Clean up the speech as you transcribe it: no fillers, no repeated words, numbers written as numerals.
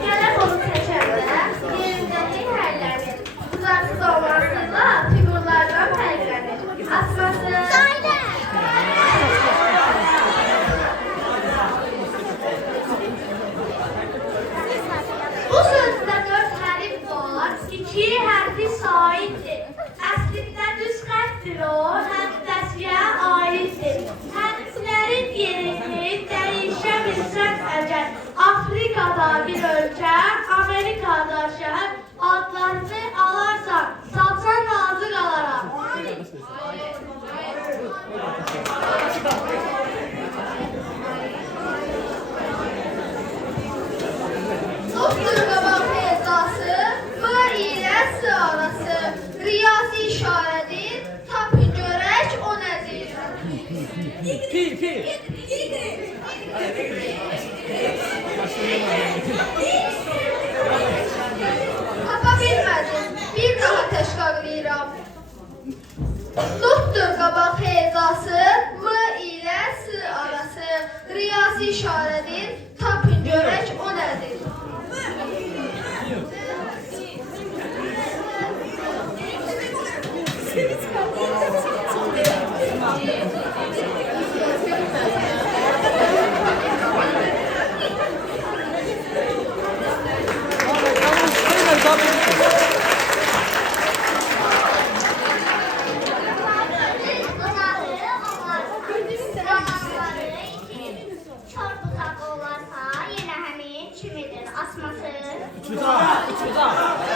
Gələk onu seçəndə yerindəki hərlərin uzarsız olmasıyla figurlardan fərqlənir. Asması... Bu sözdə 4 hərif var, 2 hərfi sahibdir. Əslində düz xəttir o, həftəsiyə aiddir. Hərflərin yerini dəyişə bilsən əgər, Afrikada bir ölkə, Amerikada şəhər, adlarını alarsan, salsan razı qalaram. Doktor qabaq hezası, M ilə S arası, riyazi işarədir, tapın görək o nədir? Tapa bilmədim, bir daha təşkaqlayıram. Doktor qabaq hezası, M ilə S arası, riyazi işarədir, tapın görək o nədir? Uçuda.